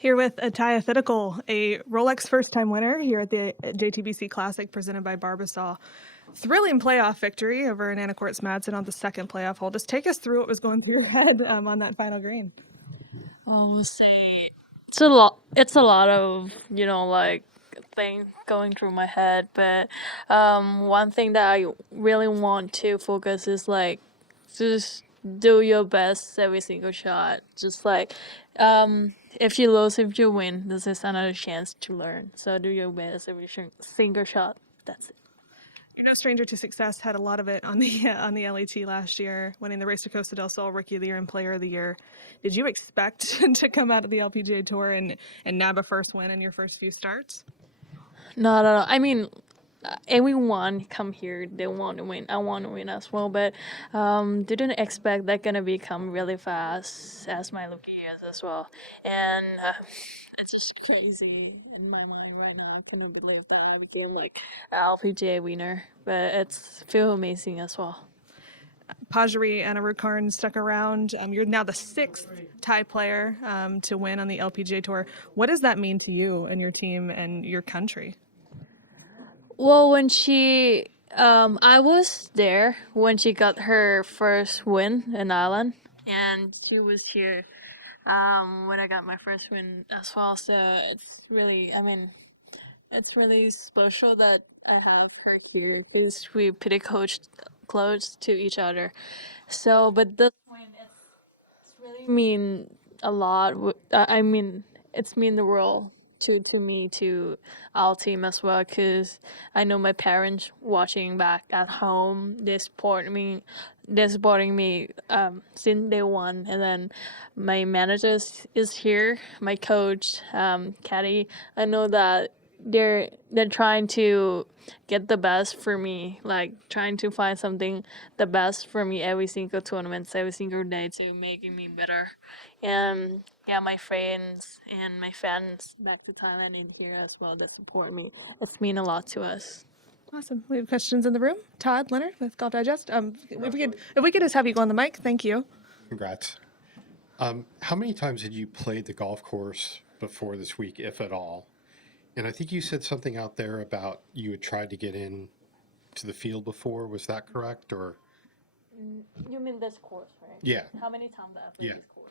Here with Atthaya Thitikul, a Rolex first-time winner here at the JTBC Classic presented by Barbasol. Thrilling playoff victory over Anna Courts Madsen on the second playoff hole. Just take us through what was going through your head on that final green. I would say it's a lot. It's a lot of like thing going through my head. But one thing that I really want to focus is like just do your best every single shot. Just like if you lose, if you win, this is another chance to learn. So do your best every single shot. That's it. You're no stranger to success. Had a lot of it on the LET last year, winning the Race to Costa del Sol Rookie of the Year and Player of the Year. Did you expect to come out of the LPGA Tour and nab a first win in your first few starts? No. I mean, everyone come here, they want to win. I want to win as well, but didn't expect that gonna become really fast as my rookie years as well. And it's just crazy in my mind right now. I couldn't believe that I became like an LPGA winner, but it's feel amazing as well. Pajari and Arukarn stuck around. You're now the sixth Thai player to win on the LPGA Tour. What does that mean to you and your team and your country? Well, when I was there when she got her first win in Ireland, and she was here when I got my first win as well. So it's really special that I have her here because we pretty close to each other. So, but this win, it's really mean a lot. It's mean the world to me, to our team as well, because I know my parents watching back at home, they're supporting me since day one. And then my manager is here, my coach, Caddy. I know that they're trying to get the best for me, like trying to find something the best for me every single tournament, every single day to making me better. And yeah, my friends and my fans back to Thailand and here as well that support me. It's mean a lot to us. Awesome. We have questions in the room. Todd Leonard with Golf Digest. If we could just have you go on the mic, thank you. Congrats. How many times had you played the golf course before this week, if at all? And I think you said something out there about you had tried to get in to the field before. Was that correct? Or You mean this course, right? yeah, How many times have I played yeah. this course?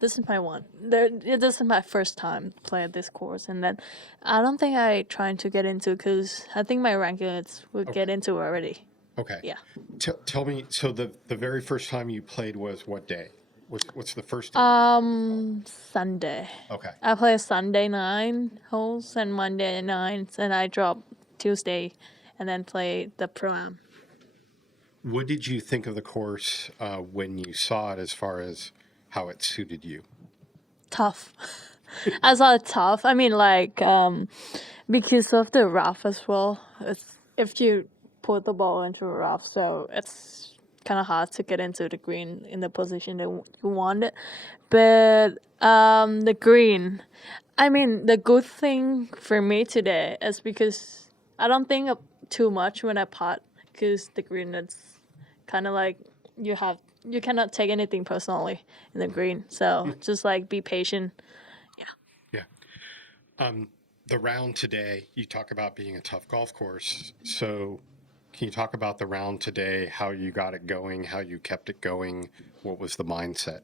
This is my one. This is my first time playing this course, and then I don't think I trying to get into because I think my rankings will get Okay. into already. Okay. Yeah. Tell me. So the very first time you played was what day? What's the first day? Sunday. Okay. I play Sunday 9 holes and Monday 9, and I drop Tuesday, and then play the pro-am. What did you think of the course when you saw it, as far as how it suited you? Tough. I saw it tough. I mean, like, because of the rough as well. It's if you put the ball into a rough, so it's kind of hard to get into the green in the position that you want it. But the green, I mean, the good thing for me today is because I don't think of too much when I putt, because the green it's kind of like you cannot take anything personally in the green. So just like be patient. Yeah. The round today, you talk about being a tough golf course. So can you talk about the round today, how you got it going, how you kept it going? What was the mindset?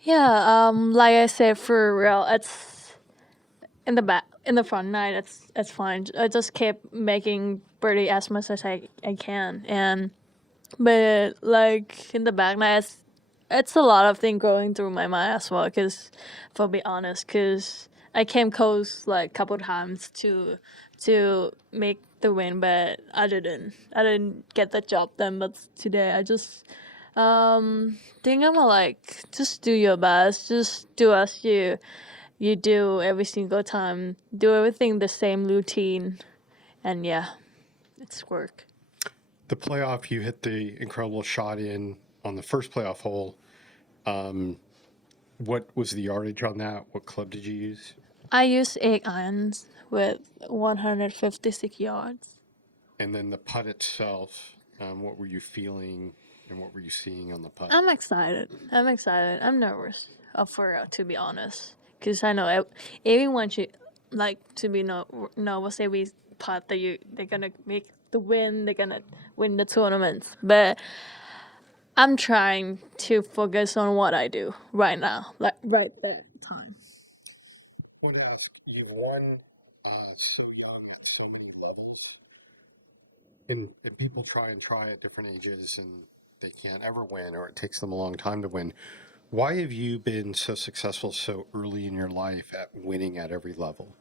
Yeah, like I said, for real, it's in the front nine. It's fine. I just kept making birdie as much as I can, and but like in the back nine, it's a lot of things going through my mind as well. Cause for be honest, cause I came close like couple times to make the win, but I didn't. I didn't get the job done. But today I just think I'm like just do your best, just do as you do every single time, do everything the same routine, and yeah, it's work. The playoff, you hit the incredible shot in on the first playoff hole. What was the yardage on that? What club did you use? I use 8 irons with 156 yards. And then the putt itself, what were you feeling and what were you seeing on the putt? I'm excited. I'm nervous, for to be honest, because I know everyone should like to be what's every part that they're gonna make the win, they're gonna win the tournaments. But I'm trying to focus on what I do right now, like right there. Time. I want to ask, you won so young at so many levels, and people try at different ages, and they can't ever win, or it takes them a long time to win. Why have you been so successful so early in your life at winning at every level?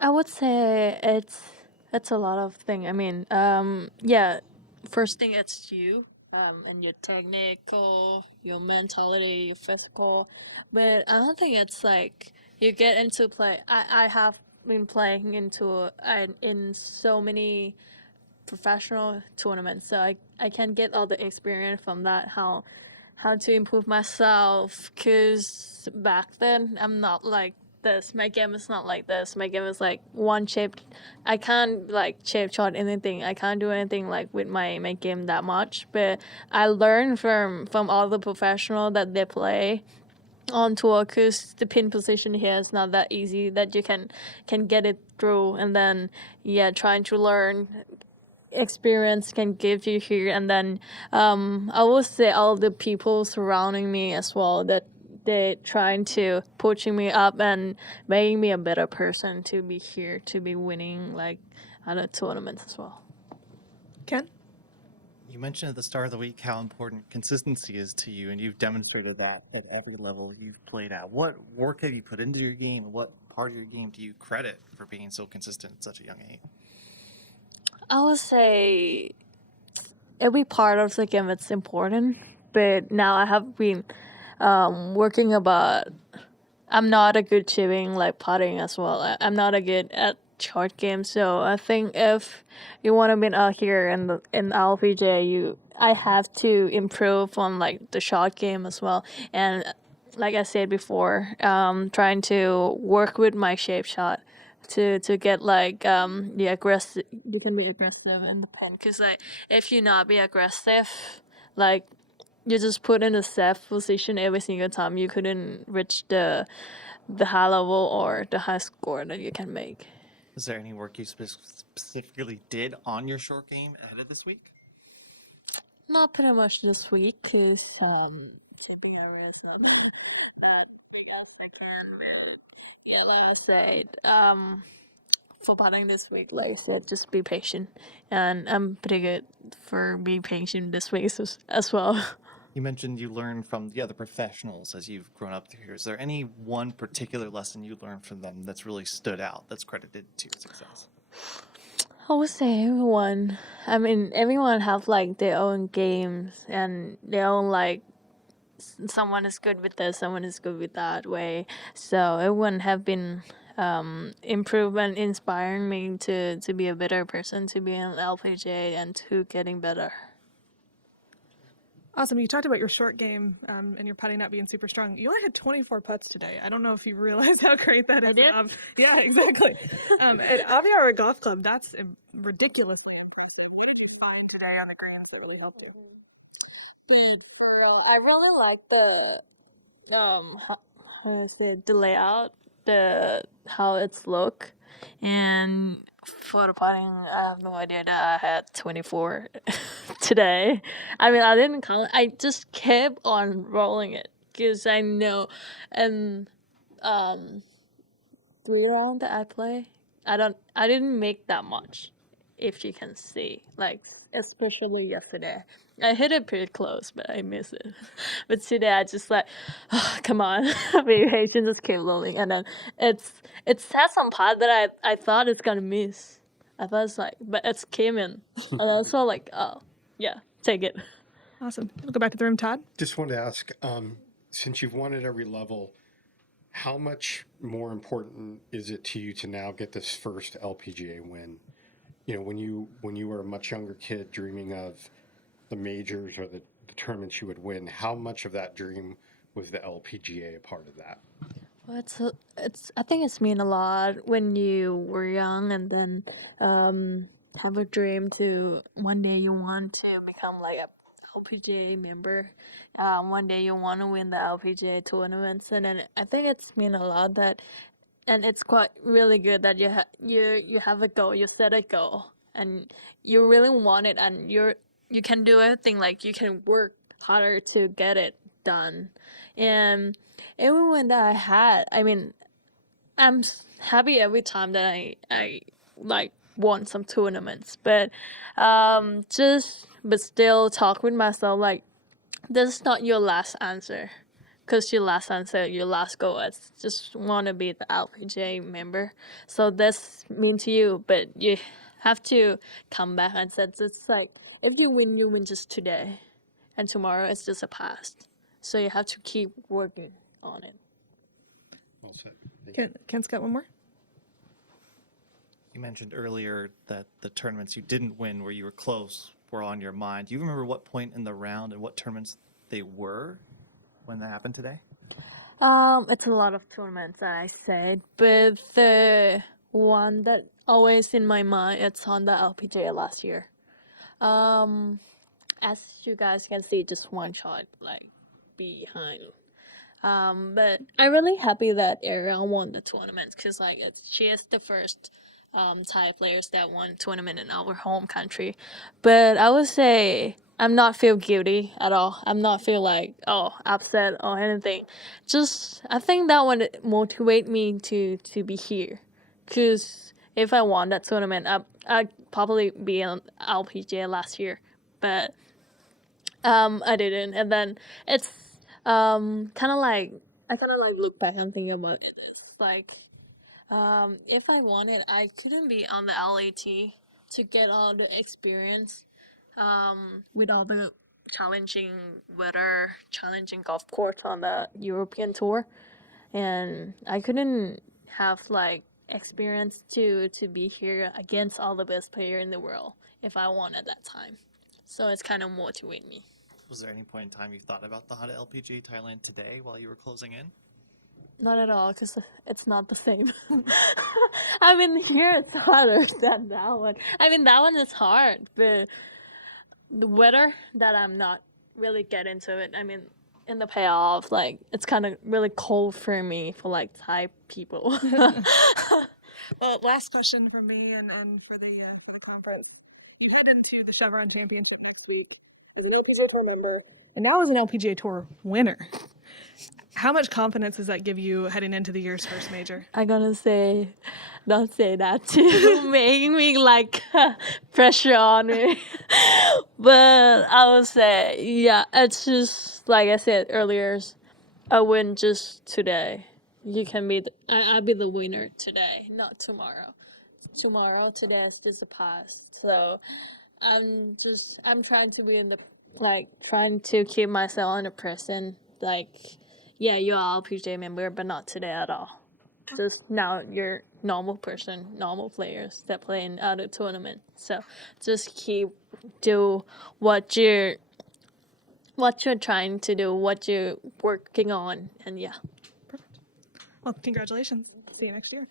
I would say it's a lot of things. I mean, yeah, first thing it's you, and your technical, your mentality, your physical. But I don't think it's like you get into play. I have been playing in so many professional tournaments, so I can get all the experience from that. How to improve myself, because back then I'm not like this. My game is not like this. My game is like one shape. I can't like shape shot anything. I can't do anything like with my game that much. But I learned from all the professional that they play on tour, because the pin position here is not that easy that you can get it through. And then yeah, trying to learn experience can give you here. And then I would say all the people surrounding me as well, that they trying to pushing me up and making me a better person to be here, to be winning like other tournaments as well. Ken? You mentioned at the start of the week how important consistency is to you, and you've demonstrated that at every level you've played at. What work have you put into your game? What part of your game do you credit for being so consistent at such a young age? I would say every part of the game it's important, but now I have been working about. I'm not a good chipping like putting as well. I'm not a good at short games, so I think if you want to be out here in LPGA, I have to improve on like the short game as well. And like I said before, trying to work with my shape shot to get like the aggressive. You can be aggressive in the pen, because like if you not be aggressive, like you just put in a safe position every single time, you couldn't reach the high level or the high score that you can make. Is there any work you specifically did on your short game ahead of this week? Not pretty much this week, because keeping areas not that big as I can. And yeah, like I said, for putting this week, like I said, just be patient, and I'm pretty good for being patient this week as well. You mentioned you learned from the other professionals as you've grown up through here. Is there any one particular lesson you learned from them that's really stood out, that's credited to your success? I would say everyone. I mean, everyone have like their own games and their own like. Someone is good with this, someone is good with that way. So everyone have been improve and inspiring me to be a better person, to be an LPGA, and to getting better. Awesome. You talked about your short game and your putting not being super strong. You only had 24 putts today. I don't know if you realize how great that is. I did. Yeah, exactly. At Atthaya Golf Club, that's ridiculously impressive. What did you find today on the greens that really helped you? I really like the how do I say it, the layout, the how it's look, and for the putting, I have no idea that I had 24 today. I mean, I didn't count. I just kept on rolling it, because I know, and 3 round that I play, I didn't make that much, if you can see, like especially yesterday. I hit it pretty close, but I missed it. But today I just like, oh, come on, be patient, just keep rolling. And then it had some part that I thought it's gonna miss. I thought it's like, but it's came in, and I was so like, oh yeah, take it. Awesome. We'll go back to the room, Todd. Just wanted to ask, since you've won at every level, how much more important is it to you to now get this first LPGA win? You know, when you were a much younger kid dreaming of the majors or the tournaments you would win, how much of that dream was the LPGA a part of that? Well, it's I think it's mean a lot when you were young, and then have a dream to one day you want to become like a LPGA member. One day you want to win the LPGA tournaments, and then I think it's mean a lot that, and it's quite really good that you have a goal, you set a goal, and you really want it, and you can do everything, like you can work harder to get it done, and every win that I had, I mean, I'm happy every time that I like won some tournaments, but but still talk with myself like this is not your last answer, because your last answer, your last goal is just want to be the LPGA member. So this mean to you, but you have to come back and say it's like if you win just today, and tomorrow it's just a past. So you have to keep working on it. Well said. Thank you. Kent's got one more. You mentioned earlier that the tournaments you didn't win where you were close were on your mind. Do you remember what point in the round and what tournaments they were when that happened today? It's a lot of tournaments that I said, but the one that always in my mind, it's on the LPGA last year. As you guys can see, just one shot like behind. But I'm really happy that Ariel won the tournament, because like she is the first Thai players that won tournament in our home country. But I would say I'm not feel guilty at all. I'm not feel like upset or anything. Just I think that one motivate me to be here, because if I won that tournament, I'd probably be on LPGA last year, but I didn't, and then it's kind of like I kind of like look back and think about it. It's like if I wanted, I couldn't be on the LAT to get all the experience with all the challenging weather, challenging golf course on the European tour, and I couldn't have like experience to be here against all the best player in the world if I won at that time. So it's kind of motivate me. Was there any point in time you thought about the Atthaya LPGA Thailand today while you were closing in? Not at all, because it's not the same. I mean, here it's harder than that one. I mean, that one is hard, but the weather that I'm not really get into it. I mean, in the payoff, like it's kind of really cold for me for like Thai people. Well, last question from me and for the conference. You head into the Chevron Championship next week with an LPGA Tour member, and now as an LPGA Tour winner. How much confidence does that give you heading into the year's first major? I gotta say, don't say that too, making me like pressure on me. But I would say, yeah, it's just like I said earlier, I win just today. You can be, I'll be the winner today, not tomorrow. Today is just a past. So I'm trying to be in the, like, trying to keep myself in the present. Like, yeah, you are LPGA member, but not today at all. Just now you're normal person, normal players that play in other tournament. So just keep do what you're trying to do, what you're working on, and yeah. Perfect. Well, congratulations. See you next year.